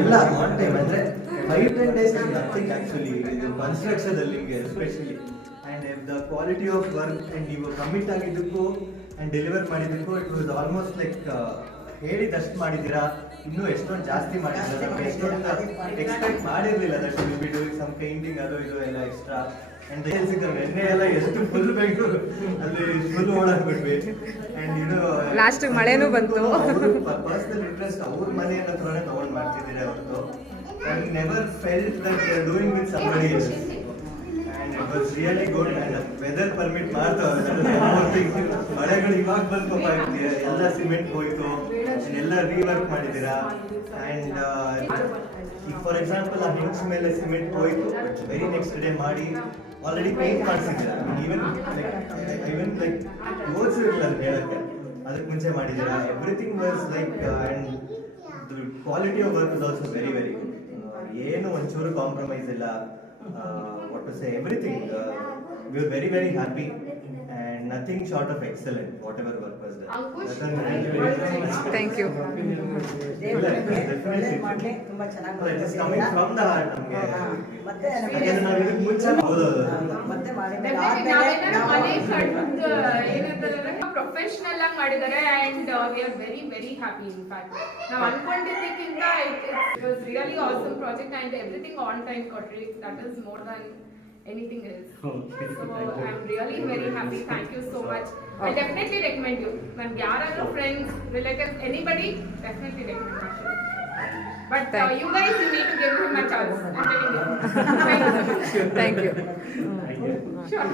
ಎಲ್ಲ on time ಅಂದ್ರೆ 5-10 days is nothing actually. ಇದು ಕನ್ಸ್ಟ್ರಕ್ಷನ್ ಅಲ್ಲಿ especially and the quality of work and ನೀವು ಕಮಿಟ್ ಆಗಿದ್ದಕ್ಕೂ ಅಂಡ್ ಡೆಲಿವರ್ ಮಾಡಿದ್ದಕ್ಕೂ ಇಟ್ ವಾಸ್ ಆಲ್ಮೋಸ್ಟ್ ಲೈಕ್ ಹೇಳಿದಷ್ಟು ಮಾಡಿದ್ದೀರಾ, ಇನ್ನೂ ಎಷ್ಟೊಂದು ಜಾಸ್ತಿ ಮಾಡಿದ್ದೀರಾ. ನಮ್ಗೆ ಎಷ್ಟೊಂದು ಎಕ್ಸ್ಪೆಕ್ಟ್ ಮಾಡಿರ್ಲಿಲ್ಲ that will be doing some painting ಅದು ಇದು ಎಲ್ಲ ಎಕ್ಸ್ಟ್ರಾ ಅಂಡ್ ಎಣ್ಣೆ ಎಲ್ಲ ಎಷ್ಟು ಫುಲ್ ಬೇಕು ಅಲ್ಲಿ ಫುಲ್ ಓಡಾಡ್ಬಿಟ್ವಿ. ಅಂಡ್ ಇದು ಲಾಸ್ಟ್ ಮಳೆನೂ ಬಂತು. ಪರ್ಸನಲ್ ಇಂಟ್ರೆಸ್ಟ್ ಅವ್ರ ಮನೆ ಹತ್ರನೇ ತಗೊಂಡ್ ಮಾಡ್ತಿದ್ದೀರಾ ಹೊರತು I never felt that they are doing with somebody else. And it was really good. And weather permit ಮಾಡ್ತಾವ್ರೆ ಮಳೆಗಳು ಇವಾಗ ಬಂತು ಎಲ್ಲ ಸಿಮೆಂಟ್ ಹೋಯ್ತು ಎಲ್ಲ ರೀವರ್ಕ್ ಮಾಡಿದ್ದೀರಾ. ಅಂಡ್ ಈಗ ಫಾರ್ ಎಕ್ಸಾಂಪಲ್ ಆ ಹಿಂಗ್ಸ್ ಮೇಲೆ ಸಿಮೆಂಟ್ ಹೋಯ್ತು, ವೆರಿ ನೆಕ್ಸ್ಟ್ ಡೇ ಮಾಡಿ ಆಲ್ರೆಡಿ ಪೇಂಟ್ ಮಾಡಿಸಿದ್ದೀರಾ. ಈವನ್ ಲೈಕ್ ಓದಿಸಿರಲಿಲ್ಲ ಅಂತ ಹೇಳಕ್ಕೆ, ಅದಕ್ಕೆ ಮುಂಚೆ ಮಾಡಿದ್ದೀರಾ. Everything was like and quality of work is also very very good. ಏನು ಒಂಚೂರು ಕಾಂಪ್ರಮೈಸ್ ಇಲ್ಲ. What to say, everything we are very very happy and nothing short of excellent whatever work was done. Thank you. Definitely ತುಂಬಾ ಚೆನ್ನಾಗಿ it is coming from the heart. ನಮಗೆ ಮತ್ತೆ ನಾವು ಇದಕ್ಕೆ ಮುಂಚೆ ಮತ್ತೆ ಮಾಡಿದ್ದಾರೆ ಮನೆ ಕಟ್ಟು ಏನಂತಾರೆ ಪ್ರೊಫೆಷನಲ್ ಆಗಿ ಮಾಡಿದ್ದಾರೆ and we are very very happy. In fact ನಾವು ಅನ್ಕೊಂಡಿದ್ದಕ್ಕಿಂತ it was really awesome project and everything on time ಕೊಟ್ರಿ. That is more than anything else. Okay. So I'm really very happy. Thank you so much. I definitely recommend you. When yaararu friends, relatives, anybody, definitely recommend you. But you guys, you need to give him a chance. I'm telling you. Thank you so much. Thank you. Sure.